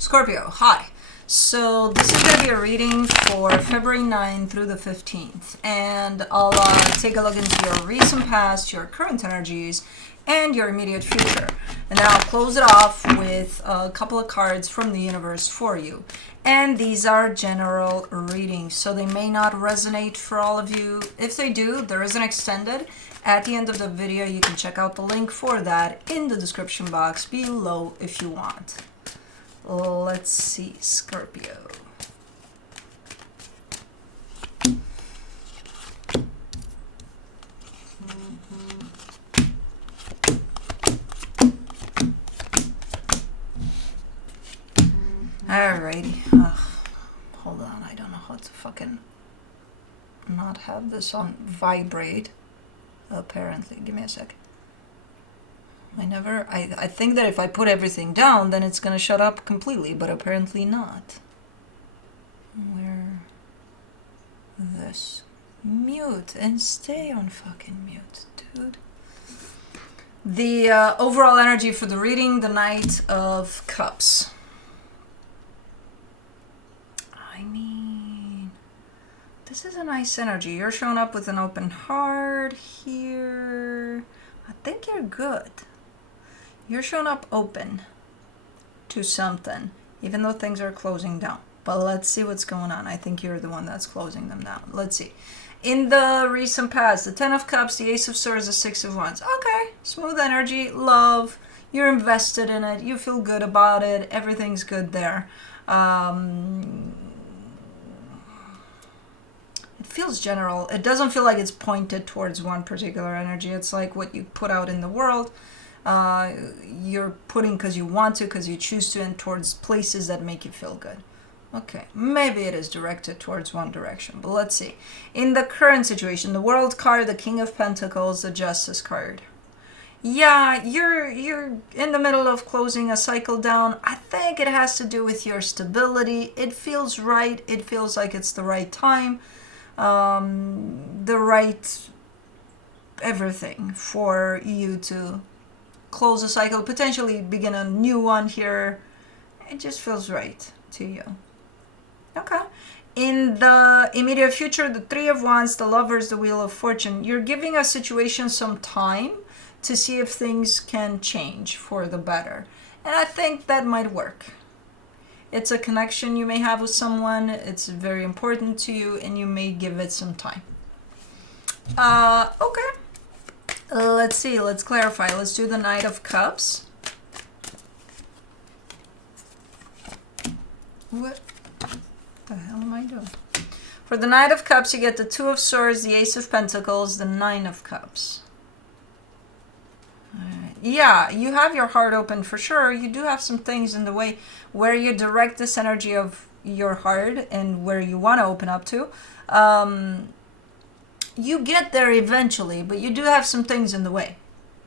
Scorpio, hi. So this is going to be a reading for February 9th through the 15th. And I'll take a look into your recent past, your current energies, and your immediate future. And then I'll close it off with a couple of cards from the universe for you. And these are general readings, so they may not resonate for all of you. If they do, there is an extended. At the end of the video, you can check out the link for that in the description box below if you want. Let's see, Scorpio. Alrighty. Hold on, I don't know how to fucking not have this on vibrate. Apparently, give me a sec. I think that if I put everything down, then it's gonna shut up completely, but apparently not. Where? This. Mute and stay on fucking mute, dude. The overall energy for the reading, the Knight of Cups. I mean, this is a nice energy. You're showing up with an open heart here. I think you're good. You're showing up open to something, even though things are closing down. But let's see what's going on. I think you're the one that's closing them down. Let's see. In the recent past, the Ten of Cups, the Ace of Swords, the Six of Wands. Okay, smooth energy, love. You're invested in it. You feel good about it. Everything's good there. It feels general. It doesn't feel like it's pointed towards one particular energy. It's like what you put out in the world. You're putting because you want to, because you choose to, and towards places that make you feel good. Okay, maybe it is directed towards one direction, but let's see. In the current situation, the World card, the King of Pentacles, the Justice card. Yeah, you're in the middle of closing a cycle down. I think it has to do with your stability. It feels right. It feels like it's the right time. The right everything for you to close a cycle, potentially begin a new one here. It just feels right to you. Okay. In the immediate future, the Three of Wands, the Lovers, the Wheel of Fortune, you're giving a situation some time to see if things can change for the better. And I think that might work. It's a connection you may have with someone. It's very important to you, and you may give it some time. Okay. Let's see. Let's clarify. Let's do the Knight of Cups. What the hell am I doing? For the Knight of Cups, you get the Two of Swords, the Ace of Pentacles, the Nine of Cups. All right. Yeah, you have your heart open for sure. You do have some things in the way where you direct this energy of your heart and where you want to open up to. You get there eventually, but you do have some things in the way,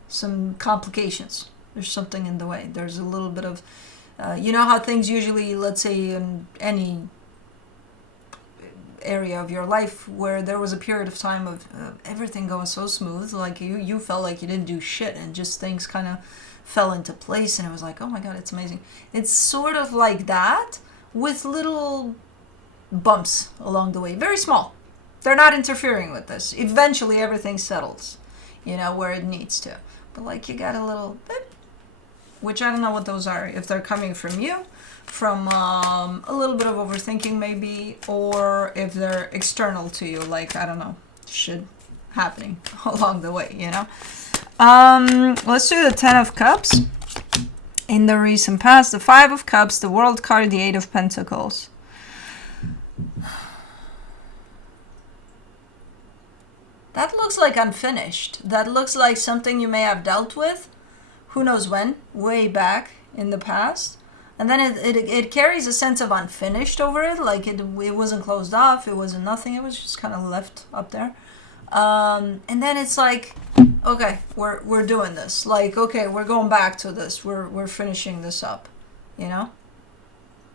some complications. There's something in the way. There's a little bit of, you know how things usually, let's say in any area of your life where there was a period of time of everything going so smooth, like you felt like you didn't do shit and just things kind of fell into place and it was like, oh my God, it's amazing. It's sort of like that with little bumps along the way, very small. They're not interfering with this. Eventually everything settles, you know, where it needs to. But like you got a little bit, which I don't know what those are. If they're coming from you, from a little bit of overthinking maybe, or if they're external to you, like, I don't know, shit happening along the way, you know. Let's do the Ten of Cups. In the recent past, the Five of Cups, the World card, the Eight of Pentacles. That looks like unfinished. That looks like something you may have dealt with, who knows when, way back in the past. And then it carries a sense of unfinished over it, like it wasn't closed off, it wasn't nothing, it was just kind of left up there. And then it's like, okay, we're doing this. Like, okay, we're going back to this. We're finishing this up, you know?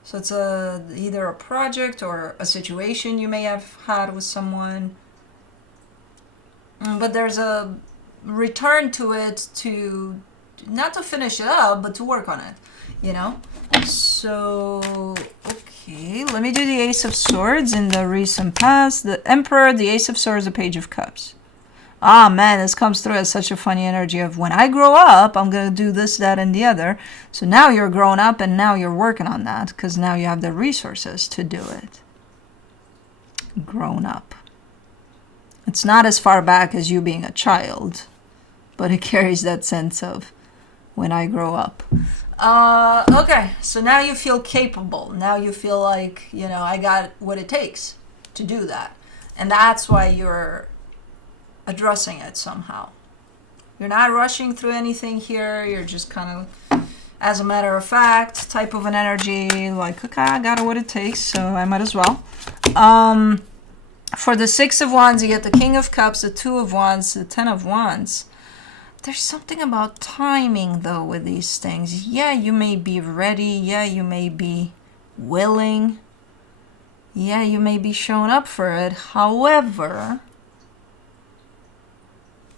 So it's either a project or a situation you may have had with someone. But there's a return to it to not to finish it up, but to work on it, you know? So, okay, let me do the Ace of Swords in the recent past. The Emperor, the Ace of Swords, the Page of Cups. Ah, man, this comes through as such a funny energy of when I grow up, I'm going to do this, that, and the other. So now you're grown up and now you're working on that because now you have the resources to do it. Grown up. It's not as far back as you being a child, but it carries that sense of when I grow up. Okay, so now you feel capable. Now you feel like, you know, I got what it takes to do that. And that's why you're addressing it somehow. You're not rushing through anything here. You're just kind of, as a matter of fact, type of an energy, like, okay, I got what it takes, so I might as well. For the Six of Wands, you get the King of Cups, the Two of Wands, the Ten of Wands. There's something about timing, though, with these things. Yeah, you may be ready. Yeah, you may be willing. Yeah, you may be showing up for it. However,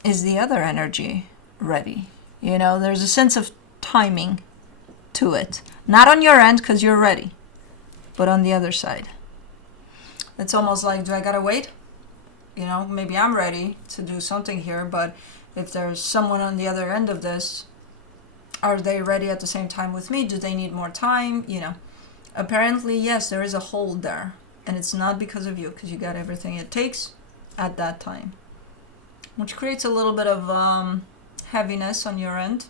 is the other energy ready? You know, there's a sense of timing to it. Not on your end, because you're ready, but on the other side. It's almost like, do I gotta wait? You know, maybe I'm ready to do something here, but if there's someone on the other end of this, are they ready at the same time with me? Do they need more time? You know, apparently, yes, there is a hold there. And it's not because of you, because you got everything it takes at that time. Which creates a little bit of heaviness on your end.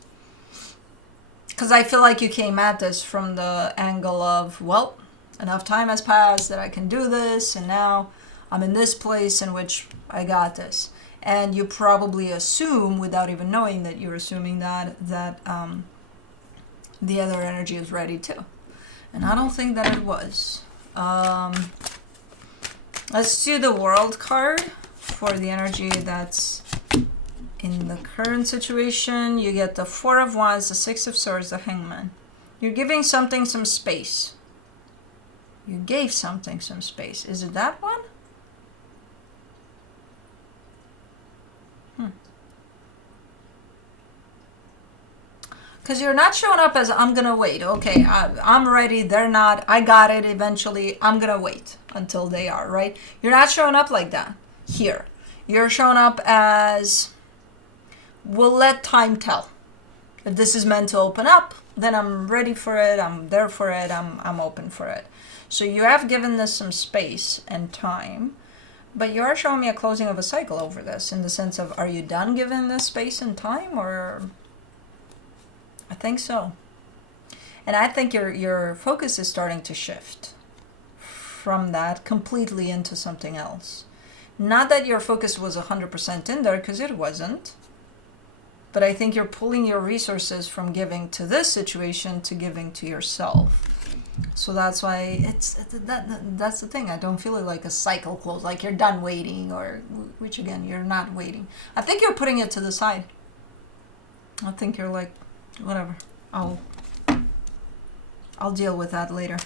Because I feel like you came at this from the angle of, well, enough time has passed that I can do this, and now I'm in this place in which I got this. And you probably assume, without even knowing that you're assuming that the other energy is ready too. And I don't think that it was. Let's do the World card for the energy that's in the current situation. You get the Four of Wands, the Six of Swords, the Hangman. You're giving something some space. You gave something some space. Is it that one? Because you're not showing up as, I'm going to wait. Okay, I'm ready. They're not. I got it eventually. I'm going to wait until they are, right? You're not showing up like that here. You're showing up as, we'll let time tell. If this is meant to open up, then I'm ready for it. I'm there for it. I'm open for it. So you have given this some space and time. But you are showing me a closing of a cycle over this, in the sense of, are you done giving this space and time, or... I think so. And I think your focus is starting to shift from that completely into something else. Not that your focus was 100% in there, because it wasn't. But I think you're pulling your resources from giving to this situation to giving to yourself. So that's why that's the thing. I don't feel it like a cycle close, like you're done waiting, or which again, you're not waiting. I think you're putting it to the side. I think you're like, whatever, I'll deal with that later.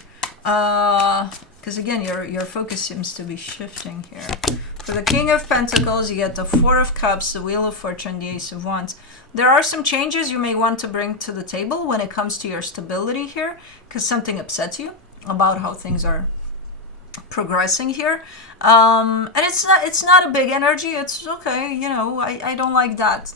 Because again, your focus seems to be shifting here. For the King of Pentacles, you get the Four of Cups, the Wheel of Fortune, the Ace of Wands. There are some changes you may want to bring to the table when it comes to your stability here, because something upsets you about how things are progressing here. And it's not a big energy. It's okay, you know, I don't like that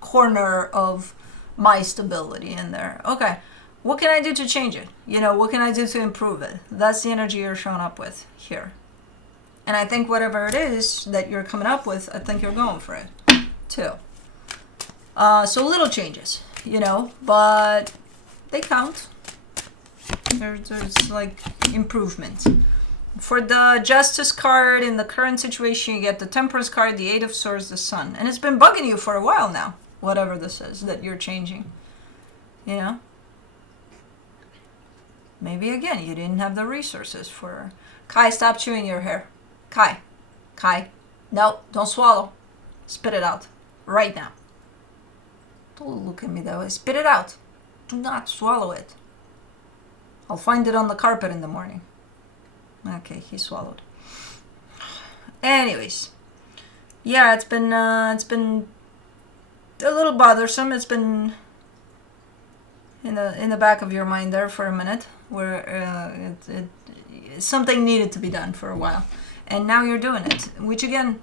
corner of my stability in there. Okay, what can I do to change it? You know, what can I do to improve it? That's the energy you're showing up with here. And I think whatever it is that you're coming up with, I think you're going for it too. So little changes, you know, but they count. There's like improvement. For the Justice card, in the current situation, you get the Temperance card, the Eight of Swords, the Sun. And it's been bugging you for a while now. Whatever this is that you're changing, you know? Maybe again, you didn't have the resources for... Kai, stop chewing your hair. Kai, no, don't swallow. Spit it out, right now. Don't look at me that way, spit it out. Do not swallow it. I'll find it on the carpet in the morning. Okay, he swallowed. Anyways, yeah, it's been a little bothersome. It's been in the back of your mind there for a minute, where something needed to be done for a while, and now you're doing it, which again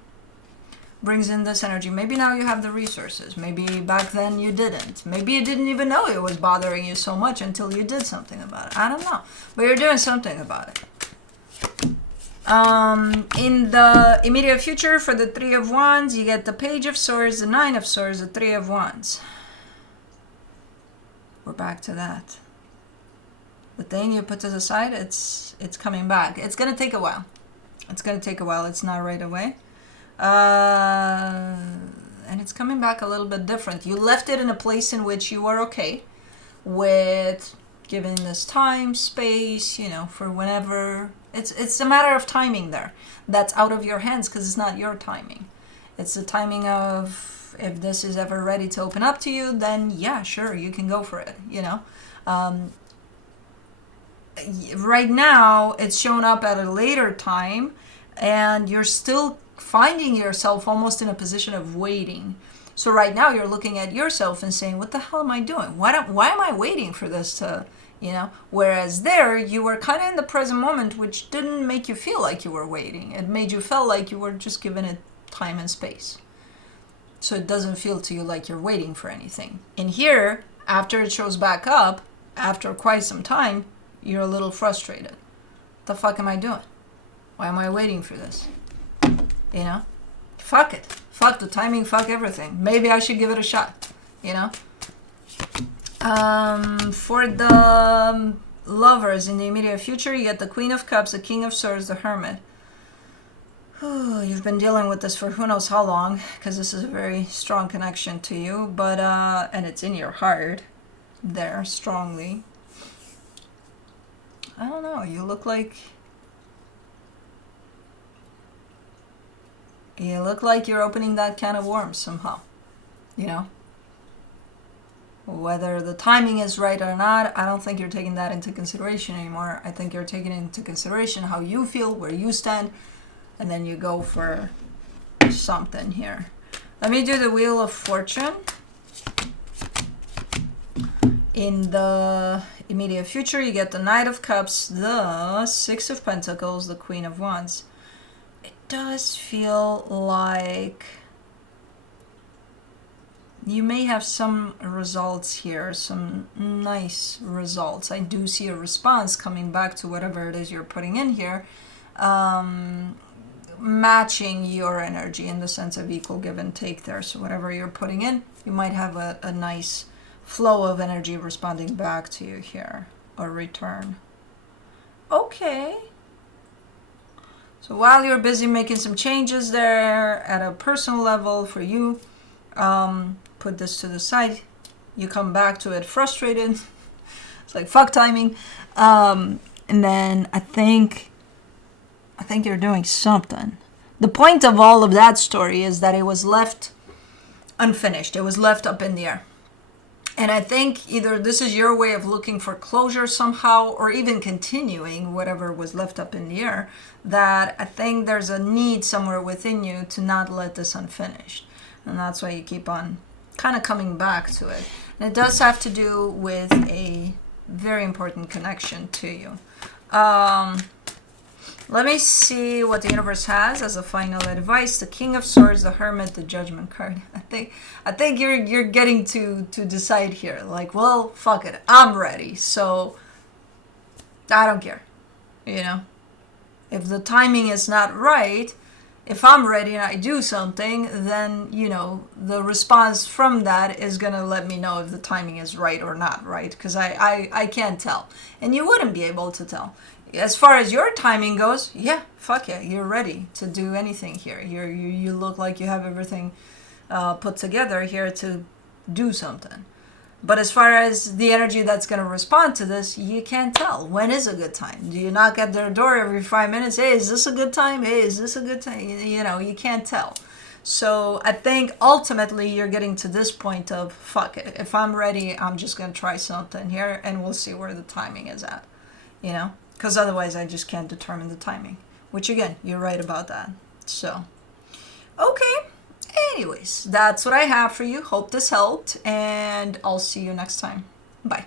brings in this energy. Maybe now you have the resources. Maybe back then you didn't. Maybe you didn't even know it was bothering you so much until you did something about it. I don't know, but you're doing something about it. In the immediate future, for the Three of Wands, you get the Page of Swords, the Nine of Swords, the Three of Wands. We're back to that. The thing you put to the side, it's coming back. It's gonna take a while. It's gonna take a while. It's not right away. And it's coming back a little bit different. You left it in a place in which you were okay with giving this time, space, you know, for whenever. It's a matter of timing there. That's out of your hands because it's not your timing. It's the timing of, if this is ever ready to open up to you, then yeah, sure, you can go for it, you know. Right now, it's shown up at a later time, and you're still finding yourself almost in a position of waiting. So right now, you're looking at yourself and saying, what the hell am I doing? Why am I waiting for this to, you know? Whereas there, you were kind of in the present moment, which didn't make you feel like you were waiting. It made you feel like you were just giving it time and space. So it doesn't feel to you like you're waiting for anything. In here, after it shows back up, after quite some time, you're a little frustrated. What the fuck am I doing? Why am I waiting for this? You know? Fuck it. Fuck the timing, fuck everything. Maybe I should give it a shot. You know? For the lovers in the immediate future, you get the Queen of Cups, the King of Swords, the Hermit. You've been dealing with this for who knows how long, because this is a very strong connection to you, but and it's in your heart there strongly. I don't know, you look like you're opening that can of worms somehow, you know? Whether the timing is right or not, I don't think you're taking that into consideration anymore. I think you're taking into consideration how you feel, where you stand, and then you go for something here. Let me do the Wheel of Fortune. In the immediate future, you get the Knight of Cups, the Six of Pentacles, the Queen of Wands. It does feel like you may have some results here, some nice results. I do see a response coming back to whatever it is you're putting in here. Matching your energy in the sense of equal give and take there. So whatever you're putting in, you might have a nice flow of energy responding back to you here, or return. Okay. So while you're busy making some changes there at a personal level for you, put this to the side. You come back to it frustrated. It's like, fuck timing. And then I think you're doing something. The point of all of that story is that it was left unfinished. It was left up in the air. And I think either this is your way of looking for closure somehow, or even continuing whatever was left up in the air, that I think there's a need somewhere within you to not let this unfinished. And that's why you keep on kind of coming back to it. And it does have to do with a very important connection to you. Let me see what the universe has as a final advice. The King of Swords, the Hermit, the Judgment card. I think you're getting to decide here. Like, well, fuck it, I'm ready. So I don't care. You know, if the timing is not right, if I'm ready and I do something, then, you know, the response from that is going to let me know if the timing is right or not right, because I can't tell. And you wouldn't be able to tell. As far as your timing goes, yeah, fuck yeah, you're ready to do anything here. You look like you have everything put together here to do something. But as far as the energy that's going to respond to this, you can't tell. When is a good time? Do you knock at their door every 5 minutes? Hey, is this a good time? Hey, is this a good time? You know, you can't tell. So I think ultimately you're getting to this point of, fuck it. If I'm ready, I'm just going to try something here, and we'll see where the timing is at. You know? Because otherwise I just can't determine the timing. Which again, you're right about that. So, okay. Anyways, that's what I have for you. Hope this helped, and I'll see you next time. Bye.